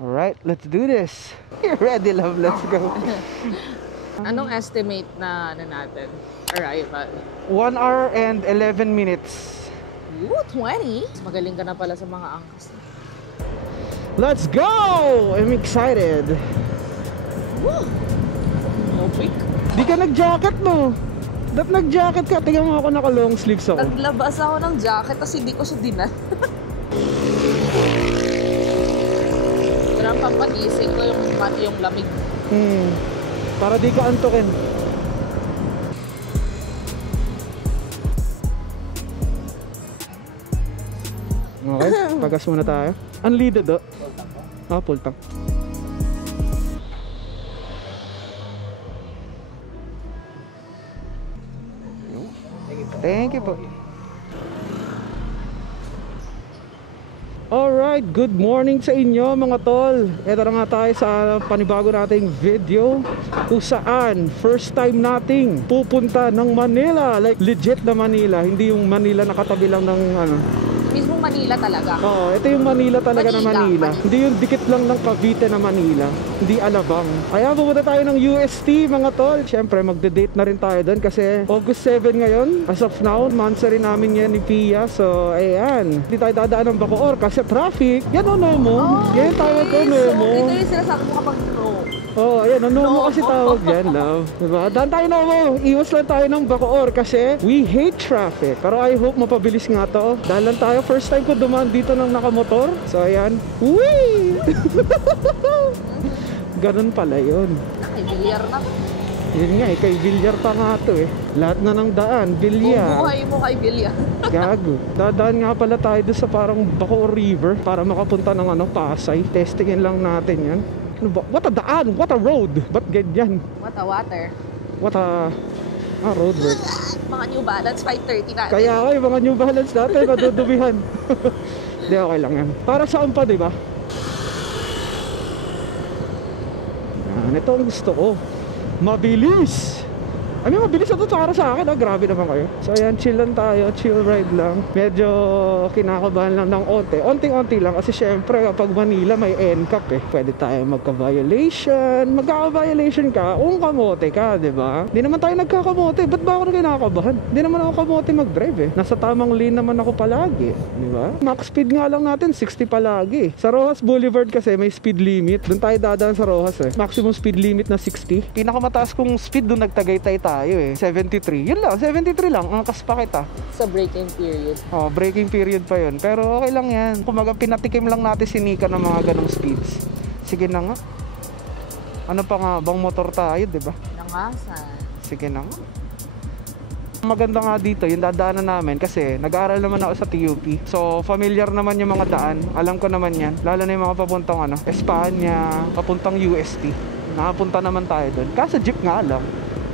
Alright, let's do this. You're ready, love. Let's go. Anong estimate na natin? Arrival? 1 hour and 11 minutes. Ooh, 20? Magaling ka na pala sa mga angkas. Let's go! I'm excited. Woo! No pick. Di ka nag-jacket, no? Dapat nag-jacket ka. Tingnan mo ako naka-long sleeves ako. Naglabas ako ng jacket tapos hindi ko siya dinan. Pero ang pampagising ko yung lamig. Para di ka antukin. Okay, pagas muna tayo. Unleaded, oh. Full tank. Thank you po. Alright, good morning sa inyo mga tol. Ito na nga tayo sa panibago nating video kung saan first time nating pupunta ng Manila. Like legit na Manila, hindi yung Manila na katabi lang ng ano. Mismong Manila talaga. Oo, ito yung Manila talaga na Manila. Hindi yung dikit lang ng Cavite na Manila. Hindi Alabang. Kaya pumunta tayo ng UST mga tol. Siyempre magde-date na rin tayo doon kasi August 7 ngayon. As of now, monthsary namin yan ni Pia. So, ayan. Hindi tayo dadaan ng Bacoor kasi traffic. Yan o Nomo. Yan yung tawag ko Nomo. So, ito yung sinasabi mo kapag no. Oh, ayan, Nomo kasi tawag yan, love. Diba? Daan tayo Nomo. Iwas lang tayo ng Bacoor kasi we hate traffic. Pero I hope mapabilis nga to. Dahil lang tayo, first time ko dumaan dito ng nakamotor. So, ayan. Whee! Ganun pala yun. Ay, bilyar na. Yun nga eh, kay Villar pa nga to eh. Lahat na ng daan, Villar. Bubuhay mo kay Bilyar. Gago. Dadaan nga pala tayo doon sa parang Bacoor River para makapunta ng ano, Pasay. Testingin lang natin yan. Ano ba? What a daan? What a road? Ba't ganyan? What a water. What a road work. Mga New Balance 530 natin. Kaya ako yung mga New Balance natin, madudumihan. Hindi, okay lang yan. Para saan pa, di ba? Yan, ito ang gusto ko. Mabilis! I mean, mabilis na ito para sa akin. Grabe naman kayo. So ayan, chill lang tayo. Chill ride lang. Medyo kinakabahan lang ng onte. Onting-onti lang. Kasi syempre, kapag Manila may NCAP eh. Pwede tayo magka-violation. Magkaka-violation ka, kung kamote ka, diba? Hindi naman tayo nagkakamote. Ba't ba ako na kinakabahan? Hindi naman ako kamote mag-drive eh. Nasa tamang lane naman ako palagi. Diba? Max speed nga lang natin, 60 palagi. Sa Rojas Boulevard kasi may speed limit. Doon tayo dadaan sa Rojas eh. Maximum speed limit na 60. Pinakamataas kong speed doon nagtagaytay tayo eh, 73. Yun lang, 73 lang. Angkas pa kita. Sa breaking period. Oh, breaking period pa yun. Pero okay lang yan. Kumaga pinatikim lang natin si Nika ng mga ganong speeds. Sige na nga. Ano pa nga bang motor tayo, di ba? Nangasan. Sige na nga. Maganda nga dito yung dadaanan namin kasi nag-aaral naman ako sa TUP. So familiar naman yung mga daan. Alam ko naman yan. Lalo na yung mga papuntang ano, Espanya, papuntang UST. Nakapunta naman tayo doon. Kaso jeep nga lang.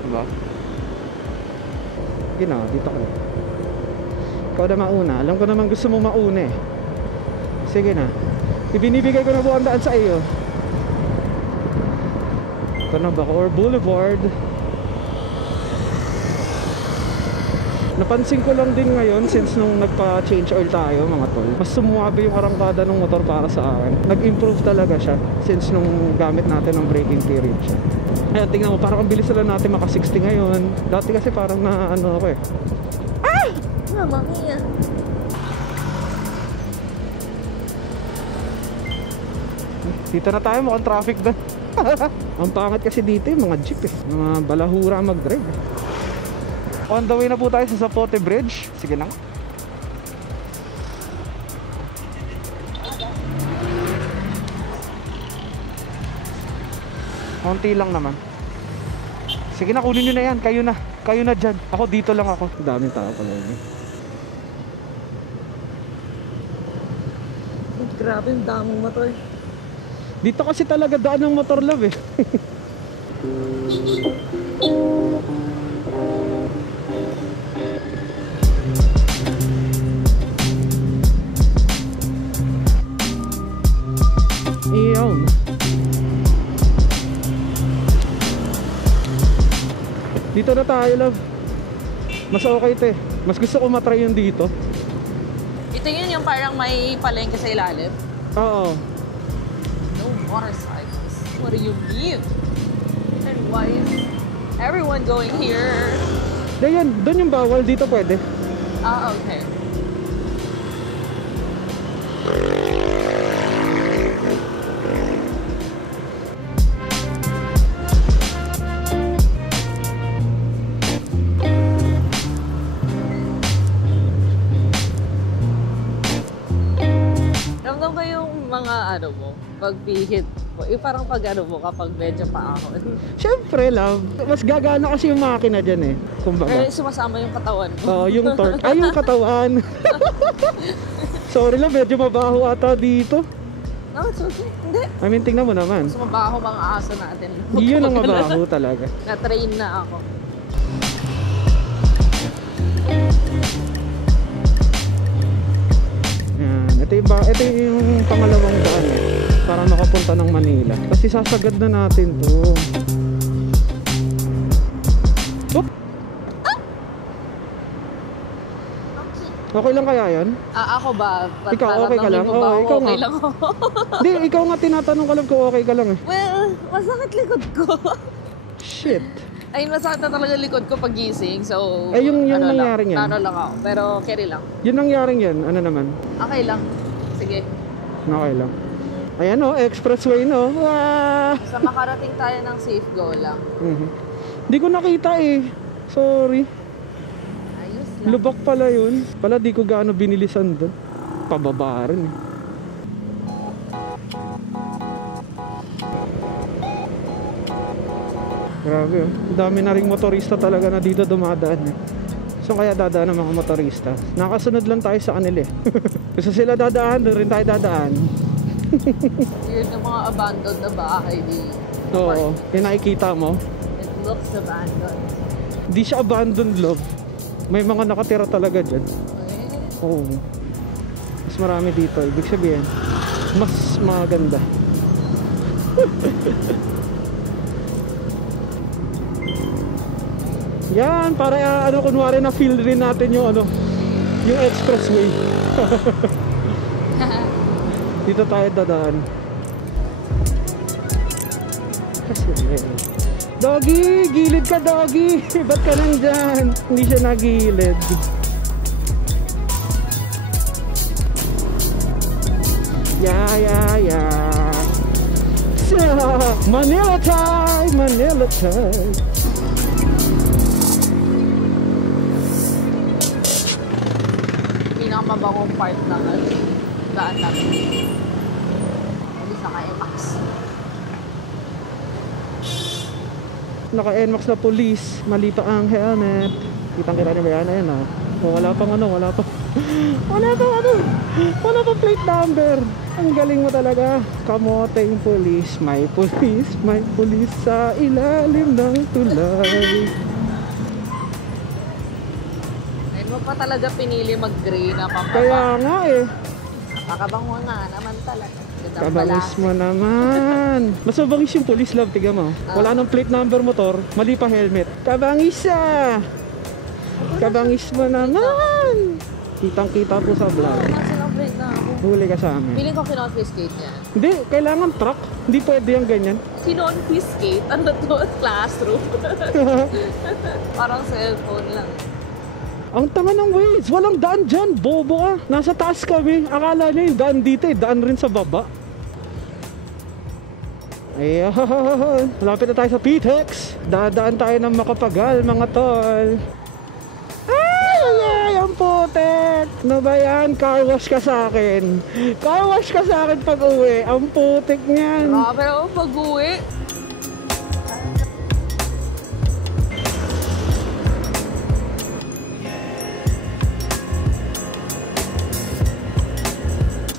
Diba? Gina, dito ko. Ikaw na mauna. Alam ko naman gusto mo mauna eh. Sige na. Ibinibigay ko na buong daan sa iyo. Ito na Bacoor Boulevard. Napansin ko lang din ngayon since nung nagpa-change oil tayo mga tol, mas sumuwabe yung arangkada ng motor para sa akin. Nag-improve talaga siya since nung gamit natin ng braking period siya. Ayan, tingnan mo, parang ang bilis na lang natin maka 60 ngayon. Dati kasi parang na ano ako eh. Ah! Mama mia. Dito na tayo, mukhang traffic doon. Ang pangat kasi dito yung mga jeep eh. Mga balahura mag-drive eh. On the way na po tayo sa Zapote Bridge. Sige na. Konti lang naman. Sige na, kunin nyo na yan. Kayo na. Kayo na dyan. Ako dito lang ako. Daming tao pala yun. Grabe yung daming motor. Dito kasi talaga daan ng motor, love eh. Iyon. Dito na tayo, love. Mas okay te. Mas gusto ko matry yung dito. Ito yun yung parang may palengke sa ilalim. Oo. No motorcycles. What do you mean? And why is everyone going here? Doon yung bawal. Dito pwede. Ah, okay. Ramdam ko yung mga ano mo, pag-pihit mo. Yung parang pag ano mo kapag medyo paahon. Siyempre, love. Mas gagana kasi yung makina dyan eh. Kumbaga. Pero sumasama yung katawan mo. Oo, yung torque. Ay, yung katawan. Sorry lang, medyo mabaho ata dito. No, it's okay. Hindi. I mean, tingnan mo naman. Mas mabaho mga aso natin. Yun ang mabaho talaga. Na-train na ako. Yan. Ito yung pangalawang daan eh. Para makapunta ng Manila. Kasi sasagad na natin to. Oop! Okay lang kaya yan? Ako ba? Ikaw, okay ka lang? Mo ba? Oo, ikaw Okay nga. lang ako. Hindi, ikaw nga tinatanong ko lang kung okay ka lang eh. Well, masakit likod ko. Shit. Ay, masakit na talaga likod ko pag gising. So, Eh, yung ano nangyaring yan? Ano lang ako. Pero carry lang. Yun nangyaring yan, ano naman? Okay lang. Sige. Okay lang. Ayan o, expressway no. Wow! Basta makarating tayo ng safe go lang. Hindi ko nakita eh. Sorry. Ayos lang. Lubak pala yun. Pala di ko gaano binilisan doon. Pababa rin eh. Grabe oh. Dami na ring motorista talaga na dito dumadaan eh. So kaya dadaan ng mga motorista. Nakasunod lang tayo sa kanila eh. Kasi sila dadaan, doon rin tayo dadaan. Weird ng mga abandoned na bahay di. Oo, yung nakikita mo. It looks abandoned. Di siya abandoned, love. May mga nakatira talaga dyan. Eh, Oo. Mas marami dito. Ibig sabihin, mas maganda. Yan, para ano, kunwari na feel rin natin yung ano, yung expressway. Dito tayo dadaan. Kasi Doggy, gilid ka doggy. Ba't ka nandyan? Hindi siya nagilid. Yeah. So, Manila time, Manila time. pinakamabangong part ng daan natin. Hindi sa Kaimax. Naka-NMAX na police, mali pa ang helmet. Kitang-kita niyo ba yan? Ayan ah. Oh, wala pang plate number. Ang galing mo talaga. Kamoteng police, may police sa ilalim ng tulay. Ngayon mo pa talaga pinili mag-gray na pampaba. Kaya nga eh. Napakabango nga naman talaga. Gandang Kabangis balasa. mo naman. Mas mabangis yung police, love. Tiga mo. Wala nang plate number motor, mali pa helmet. Kabangis ah. Kabangis mo naman. Kitang-kita po sa vlog. Nasa ng plate na ako. Huli ka sa amin. Feeling ko kinonfiscate niya. Hindi, kailangan truck. Hindi pwede yung ganyan. Kinonfiscate? Ano to? Classroom? Parang cellphone lang. Ang tanga ng ways. Walang daan dyan. Bobo ka. Nasa taas kami. Akala niya yung daan dito eh. Daan rin sa baba. Ayan. Malapit na tayo sa PTEX. Dadaan tayo ng Makapagal, mga tol. Ay, ang putik. Ano ba yan? Car wash ka sa akin. Car wash ka sa akin pag uwi. Ang putik niyan. Pero pag-uwi,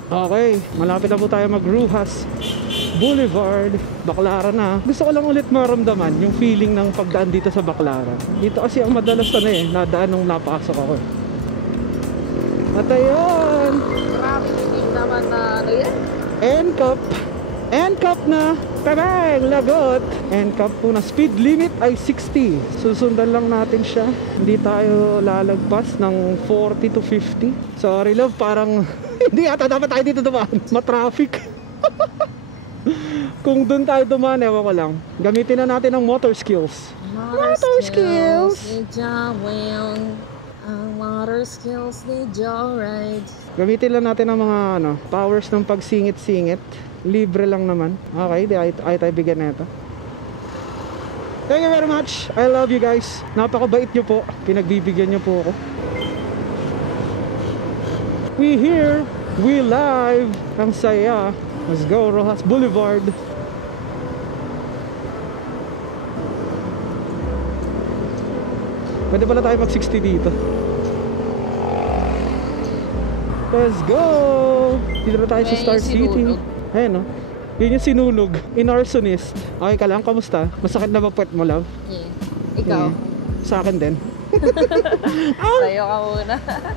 Okay, malapit na po tayo mag-Ruhas Boulevard, Baclaran na. Gusto ko lang ulit maramdaman yung feeling ng pagdaan dito sa Baclaran. Dito kasi ang madalas na nadaan nung napasok ako. At ayun, grabe yung naman na ano yan. NCAP. End cap na. Tabang! Lagot! End cap po na. Speed limit ay 60. Susundan lang natin siya. Hindi tayo lalagpas ng 40 to 50. Sorry love, parang hindi ata dapat tayo dito dumaan. Matraffic. Kung dun tayo dumaan, ewan ko lang. Gamitin na natin ang motor skills. Motor skills. Motor skills need your ride. Gamitin lang natin ang mga powers ng pagsingit-singit. Libre lang naman. Okay, ay tayo bigyan na ito. Thank you very much. I love you guys. Napakabait nyo po. Pinagbibigyan nyo po ako. We here. We live. Ang saya. Let's go, Rojas Boulevard. Pwede pala tayo mag 60 dito. Let's go! Dito na tayo sa Star City. Ayan, no? Yun yung sinunog. Inarsonist. Okay ka lang? Kamusta? Masakit na ba puwet mo, love? Yeah. Ikaw? Sa akin din. Tayo ka muna.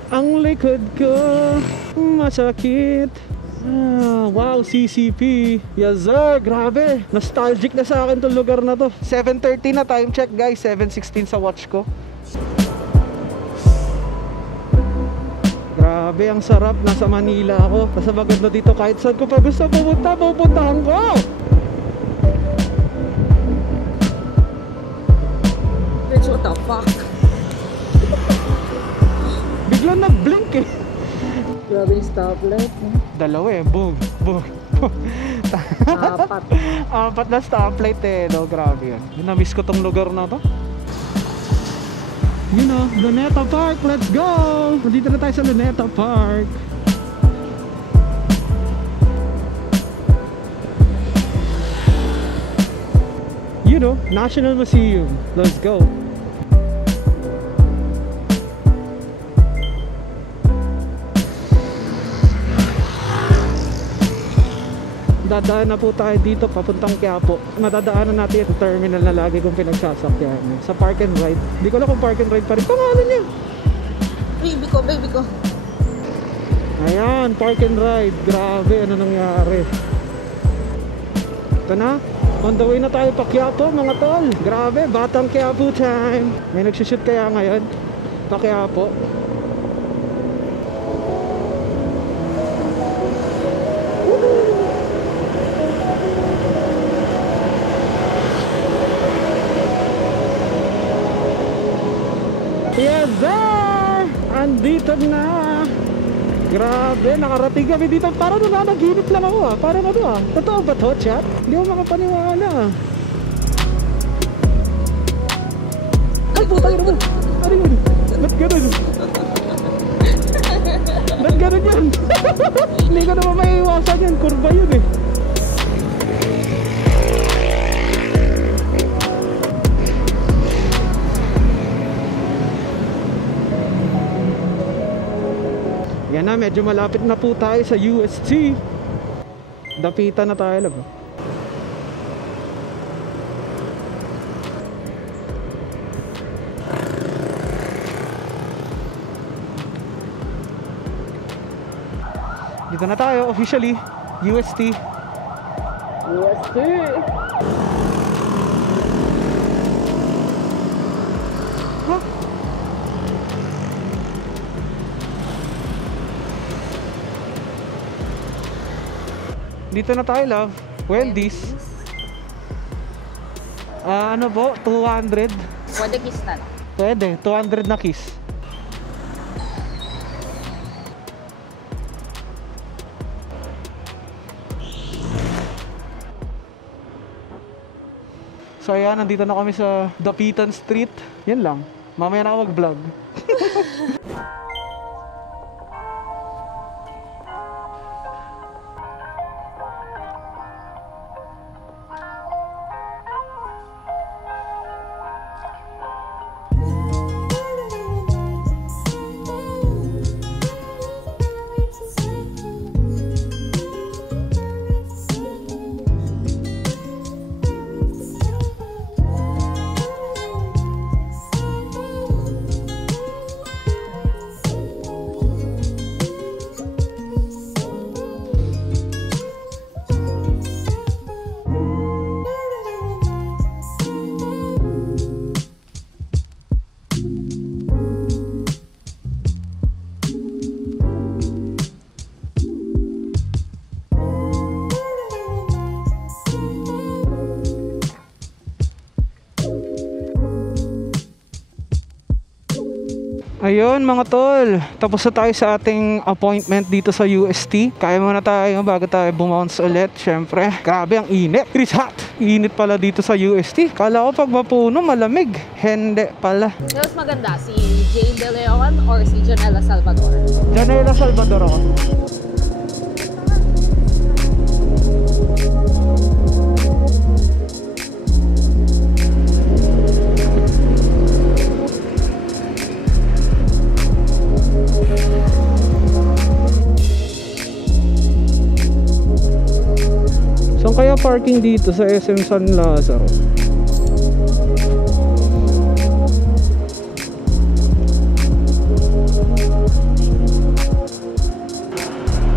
Ang likod ko masakit. Wow, CCP. Yes sir, grabe. Nostalgic na sa akin itong lugar na to. 7:30 na, time check guys. 7:16 sa watch ko. Grabe, ang sarap. Nasa Manila ako. Nasa maganda dito, kahit saan ko pa gusto pupunta, pupuntahan ko. Bitch, what the fuck? Biglang nag-blink eh. Grabe yung stoplight. Dalawa eh, boom, boom, boom. Apat. Apat na stoplight eh, no? Grabe yun. Na-miss ko tong lugar na to. You know, Luneta Park, let's go! Nandito na tayo sa Luneta Park. You know, National Museum. Let's go! Dadaan na po tayo dito papuntang Quiapo. Madadaanan natin yung terminal na lagi kong pinagsasakyan. Sa Park and Ride. Hindi ko alam kung Park and Ride pa rin. Pangalan niya. Baby ko, baby ko. Ayan, Park and Ride. Grabe, ano nangyari. Ito na. On the way na tayo pa Quiapo, mga tol. Grabe, batang Quiapo time. May nagsushoot kaya ngayon pa Quiapo. Yes sir! Andito na! Grabe, nakarating kami dito. Parang nananaginip lang ako ah. Parang ano ah. Totoo ba to, chat? Hindi ako makapaniwala. Ay, putang ina mo! Ano yun? Ba't ganun? Ba't ganun yan? Hindi ko naman maiiwasan yan. Kurba yun eh. Yan na, medyo malapit na po tayo sa UST. Dapitan na tayo lang. Dito na tayo, officially, UST. UST! Huh? Dito na tayo, love. Wendy's. Ano po? 200? Pwede kiss na lang. Pwede, 200 na kiss. So ayan, nandito na kami sa Dapitan Street. Yan lang. Mamaya na ako mag-vlog. Ayun mga tol, tapos na tayo sa ating appointment dito sa UST. Kaya muna tayo bago tayo bumounce ulit. Syempre, grabe ang init. It's hot! Init pala dito sa UST. Kala ko pag mapuno malamig. Hindi pala. Mas maganda, si Jane De Leon or si Janela Salvador? Janela Salvador ako. Saan kaya parking dito sa SM San Lazaro?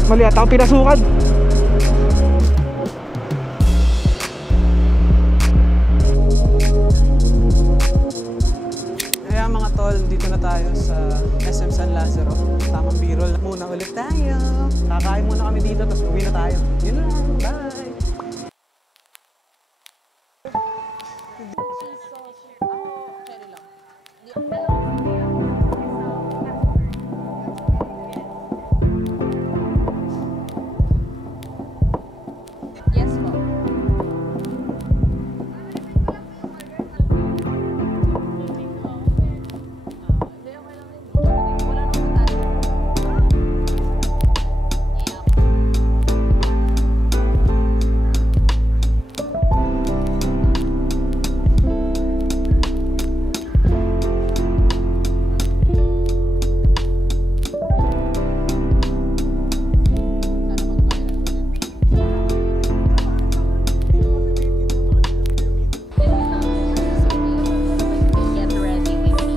Mali ata ang pinasukan. Kaya mga tol, dito na tayo sa SM San Lazaro. Tamang B-roll muna ulit tayo. Kakain muna kami dito, tapos uwi na tayo. Yun lang, bye! Yes po. Get ready with me.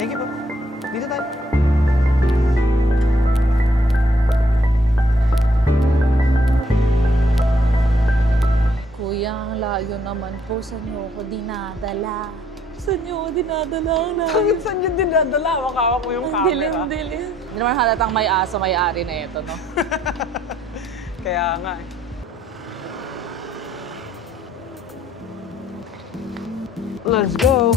Thank you po. Dito tayo. Kuya, ang layo naman po. Saan niyo ako dinadala? Saan niyo ako dinadala? Saan yun dinadala? Makawa mo yung camera. Dilim. Hindi naman halatang may aso, may-ari na ito, no? Kaya nga eh. Let's go!